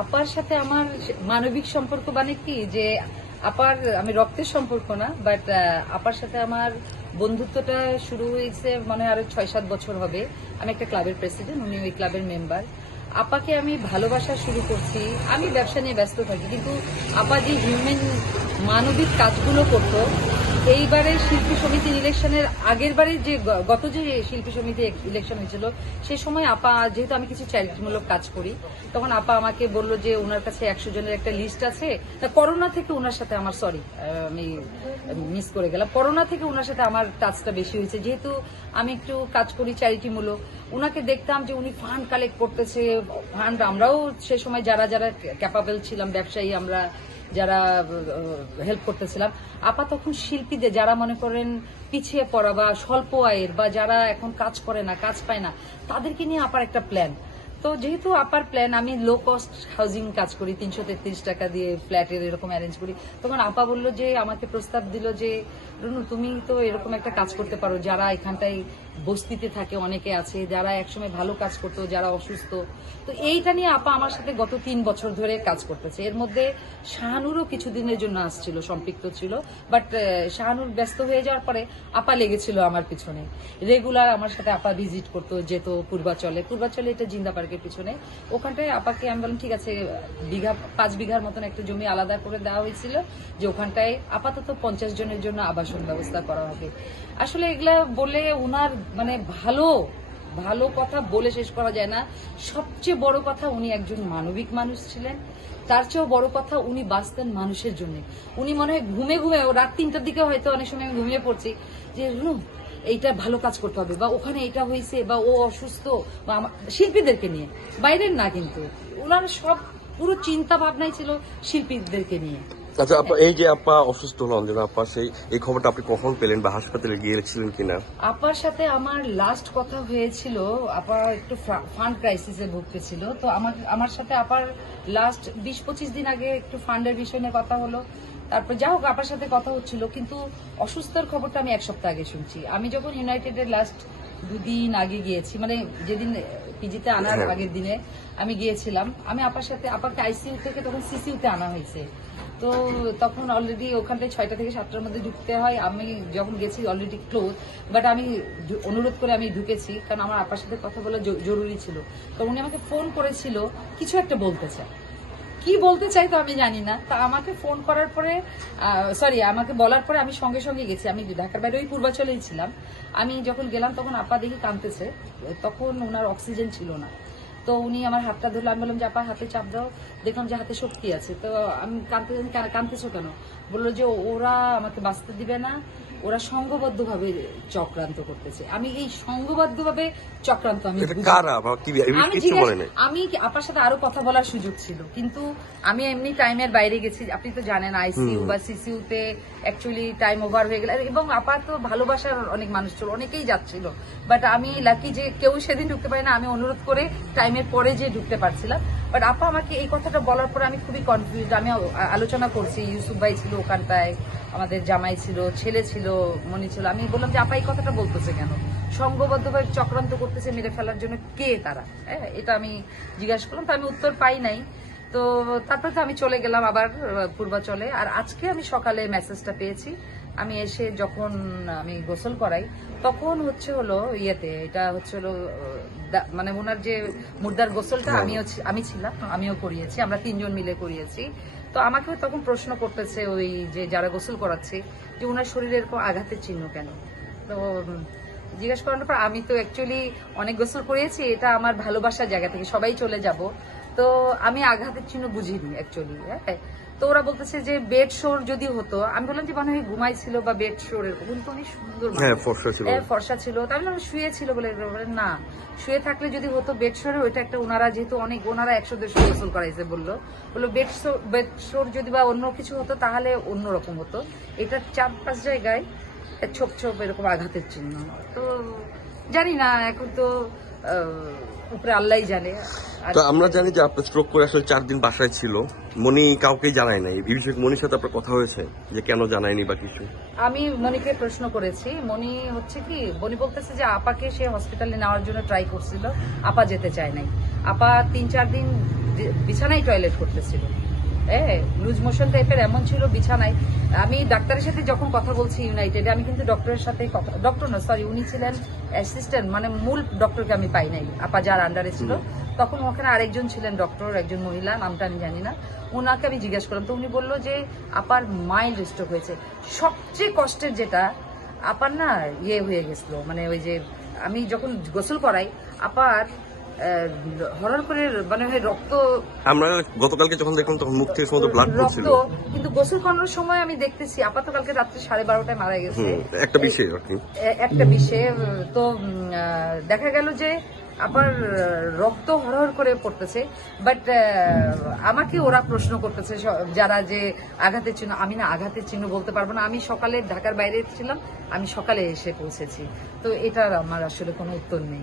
আপার সাথে আমার মানবিক সম্পর্ক মানে কি যে আপার আমি রক্তের সম্পর্ক না, বাট আপার সাথে আমার বন্ধুত্বটা শুরু হয়েছে মনে হয় আরো 6-7 বছর হবে। আমি একটা ক্লাবের প্রেসিডেন্ট, উনি ওই ক্লাবের মেম্বার। আপাকে আমি ভালোবাসা শুরু করছি, আমি ব্যবসা নিয়ে ব্যস্ত থাকি, কিন্তু আপা যে হিউম্যান মানবিক কাজগুলো করতো, এইবারে শিল্পী সমিতির ইলেকশনের আগের বারে যে গত যে শিল্পী সমিতি ইলেকশন হয়েছিল সে সময় আপা, যেহেতু আমি কিছু চ্যারিটিমূলক কাজ করি, তখন আপা আমাকে বললো যে ওনার কাছে 100 জনের একটা লিস্ট আছে। করোনা থেকে ওনার সাথে আমার আমি মিস করে গেলাম, করোনা থেকে ওনার সাথে আমার টাচটা বেশি হয়েছে, যেহেতু আমি একটু কাজ করি চ্যারিটিমূলক। ওনাকে দেখতাম যে উনি ফান্ড কালেক্ট করতেছে, ফান্ড আমরাও সে সময় যারা যারা ক্যাপাবল ছিলাম ব্যবসায়ী, আমরা যারা হেল্প করতেছিলাম, আপা তখন শিল্পীদের যারা মনে করেন পিছিয়ে পড়া বা স্বল্প আয়ের বা যারা এখন কাজ করে না, কাজ পায় না, তাদেরকে নিয়ে আপার একটা প্ল্যান। তো যেহেতু আপার প্ল্যান, আমি লো কস্ট হাউজিং কাজ করি, 333 টাকা দিয়ে ফ্ল্যাটের এরকম অ্যারেঞ্জ করি। তখন আপা বলল যে, আমাকে প্রস্তাব দিল যে রুনু তুমি তো এরকম একটা কাজ করতে পারো, যারা এখানটায় বস্তিতে থাকে অনেকে আছে, যারা একসময় ভালো কাজ করতো, যারা অসুস্থ। তো এইটা নিয়ে আপা আমার সাথে গত 3 বছর ধরে কাজ করতেছে। এর মধ্যে শাহানুরও কিছুদিনের জন্য আসছিল, সম্পৃক্ত ছিল, বাট শাহানুর ব্যস্ত হয়ে যাওয়ার পরে আপা লেগেছিল আমার পিছনে। রেগুলার আমার সাথে আপা ভিজিট করতো, যেত পূর্বাচলে এটা জিন্দা পার্কের পিছনে। ওখানটায় আপাকে আমি বললাম ঠিক আছে, 5 বিঘার মতন একটা জমি আলাদা করে দেওয়া হয়েছিল, যে ওখানটায় আপাতত 50 জনের জন্য আবাসন ব্যবস্থা করা হবে। আসলে এগুলা বলে উনার মানে ভালো কথা বলে শেষ করা যায় না। সবচেয়ে বড় কথা, উনি একজন মানবিক মানুষ ছিলেন। তার চেয়েও বড় কথা, উনি বাঁচতেন মানুষের জন্য। উনি মনে হয় ঘুমে রাত 3টার দিকে হয়তো অনেক সময় আমি ঘুমিয়ে পড়ছি যে এইটা ভালো কাজ করতে হবে, বা ওখানে এটা হয়েছে, বা ও অসুস্থ, বা শিল্পীদেরকে নিয়ে, বাইরের না, কিন্তু ওনার সব পুরো চিন্তা ভাবনাই ছিল শিল্পীদেরকে নিয়ে। আচ্ছা আপা, এই যে আপা অসুস্থ হলেন, আপা এই খবরটা আপনি কখন পেলেন বা হাসপাতালে গিয়েছিলেন কিনা? আপার সাথে আমার লাস্ট কথা হয়েছিল, আপা একটু ফান্ড ক্রাইসিসে ভুগতেছিল। তো আমার সাথে আপার লাস্ট 20-25 দিন আগে একটু ফান্ডের বিষয় নিয়ে কথা হলো। তারপর যা হোক আপার সাথে কথা হচ্ছিল, কিন্তু অসুস্থতার খবরটা আমি 1 সপ্তাহ আগে শুনছি। আমি যখন ইউনাইটেডের লাস্ট 2 দিন আগে গিয়েছি, মানে যেদিন পিজিতে আনার আগের দিনে আমি গিয়েছিলাম, আমি আপার সাথে, আপাকে আইসিইউ থেকে তখন সিসিইউতে আনা হয়েছে। তো তখন অলরেডি ওখানটায় 6টা থেকে 7টার মধ্যে ঢুকতে হয়। আমি যখন গেছি অলরেডি ক্লোজ, বাট আমি অনুরোধ করে আমি ঢুকেছি, কারণ আমার আপার সাথে কথা বলা জরুরি ছিল। তো উনি আমাকে ফোন করেছিল, কিছু একটা বলতে চায়, কি বলতে চাই তো আমি জানি না। তা আমাকে ফোন করার পরে, আমাকে বলার পরে আমি সঙ্গে সঙ্গে গেছি। আমি ঢাকার বাইরে ওই পূর্বাচলেই ছিলাম। আমি যখন গেলাম তখন আপা দেখি কাঁদতেছে, তখন ওনার অক্সিজেন ছিল না। তো উনি আমার হাতটা ধরলো, আমি বললাম যে আপা হাতে চাপ দাও, দেখলাম যে হাতে শক্তি আছে। তো আমি কাঁদতেছো কেন? বললো যে ওরা আমাকে বাঁচতে দিবে না, ওরা সংঘবদ্ধভাবে চক্রান্ত করতেছে। আমি এই সংঘবদ্ধভাবে চক্রান্ত আমি আপার সাথে আরো কথা বলার সুযোগ ছিল, কিন্তু আমি এমনি টাইমের বাইরে গেছি। আপনি তো জানেন আইসিইউ বা সিসিইউতে অ্যাকচুয়ালি টাইম ওভার হয়ে গেল, এবং আপা তো ভালোবাসার অনেক মানুষ ছিল, অনেকেই যাচ্ছিল, বাট আমি লাকি যে কেউ সেদিন ঢুকতে পারে না। আমি অনুরোধ করে টাইমের পরে যে ঢুকতে পারছিলাম, বাট আপা আমাকে এই কথাটা বলার পরে আমি খুবই কনফিউজ। আমি আলোচনা করছি, ইউসুফ ভাই ছিল ওখানটায়, আমাদের জামাই ছিল, ছেলে ছিল, মনি ছিল। আমি বললাম যে আপা এই কথাটা বলতেছে কেন, সংঘবদ্ধভাবে চক্রান্ত করতেছে মেরে ফেলার জন্য, কে তারা? হ্যাঁ, এটা আমি জিজ্ঞাসা করলাম, তো আমি উত্তর পাই নাই। তো তারপরে তো আমি চলে গেলাম আবার পূর্বাচলে। আর আজকে আমি সকালে মেসেজটা পেয়েছি। আমি এসে যখন আমি গোসল করাই, তখন হলো এটা হলো মানে ওনার যে মুর্দার গোসলটা আমি ছিলাম, আমিও করিয়েছি, আমরা 3 জন মিলে করিয়েছি। তো আমাকে তখন প্রশ্ন করতেছে ওই যে যারা গোসল করাচ্ছে, যে ওনার শরীরে এরকম আঘাতের চিহ্ন কেন? তো জিজ্ঞাসা করানোর পর আমি তো অ্যাকচুয়ালি অনেক গোসল করিয়েছি, এটা আমার ভালোবাসার জায়গা থেকে সবাই চলে যাব, তো আমি আঘাতের চিহ্ন বুঝিনি অ্যাকচুয়ালি। হ্যাঁ, তো ওরা বলতেছে যে বেড শোর যদি হতো, আমি বললাম যে মনে হয় ঘুমাইছিল বা বেড শোর, কিন্তু অনেক সুন্দর ফর্সা ছিল, তাই আমি শুয়ে ছিল বলে। না, শুয়ে থাকলে যদি হতো বেড শোরে, ওইটা একটা ওনারা যেহেতু ওনারা 100-150 গোসল করাইছে, বললো বেড শোর যদি বা অন্য কিছু হতো তাহলে অন্যরকম হতো। এটা 4-5 জায়গায় ছোপ ছোপ এরকম আঘাতের চিহ্ন। তো জানি না, এখন তো উপরে আল্লাহই জানে। আর তো আমরা জানি যে আপনার স্ট্রোক করে আসলে 4 দিন বাসায় ছিল, মনি কাউকে জানায় নাই। এই বিষয়ে মনির সাথে আপনার কথা হয়েছে যে কেন জানায়নি বা কিছু? আমি মনিকে প্রশ্ন করেছি। মনি হচ্ছে কি, মনি বলতেছে যে আপাকে সে হসপিটালে নেওয়ার জন্য ট্রাই করছিল, আপা যেতে চায় নাই। আপা 3-4 দিন বিছানায় টয়লেট করতেছিল, লুজ মোশন টাইপের এমন ছিল বিছানায়। আমি ডাক্তারের সাথে যখন কথা বলছি ইউনাইটেডে, আমি কিন্তু ডক্টরের সাথে ডক্টর না সরি উনি ছিলেন অ্যাসিস্ট্যান্ট, মানে মূল ডক্টরকে আমি পাই নাই, আপা যার আন্ডারে ছিল। তখন ওখানে আরেকজন ছিলেন ডক্টর, একজন মহিলা, নামটা আমি জানি না। ওনাকে আমি জিজ্ঞেস করলাম, তো উনি বললো যে আপার মাইল্ড স্ট্রোক হয়েছে। সবচেয়ে কষ্টের যেটা, আপার না ইয়ে হয়ে গেছিল, মানে ওই যে আমি যখন গোসল করাই আপার হঠাৎ করে মানে রক্ত, আমরা গতকালকে যখন দেখলাম তখন মুখ থেকে সমস্ত ব্লাড পড়ছিল। কিন্তু গোসল করানোর সময় আমি দেখতেছি আপাতত কালকে রাত্রে 12:30টায় মারা গেছে একটা বিষয় আর কি, একটা বিষয়ে। তো দেখা গেল যে আবার রক্ত হরহর করে পড়তেছে। বাট আমাকে ওরা প্রশ্ন করতেছে যারা যে আঘাতের চিহ্ন, আমি না আঘাতের চিহ্ন বলতে পারবো না। আমি সকালে ঢাকার বাইরে ছিলাম, আমি সকালে এসে পৌঁছেছি, তো এটার আমার আসলে কোনো উত্তর নেই।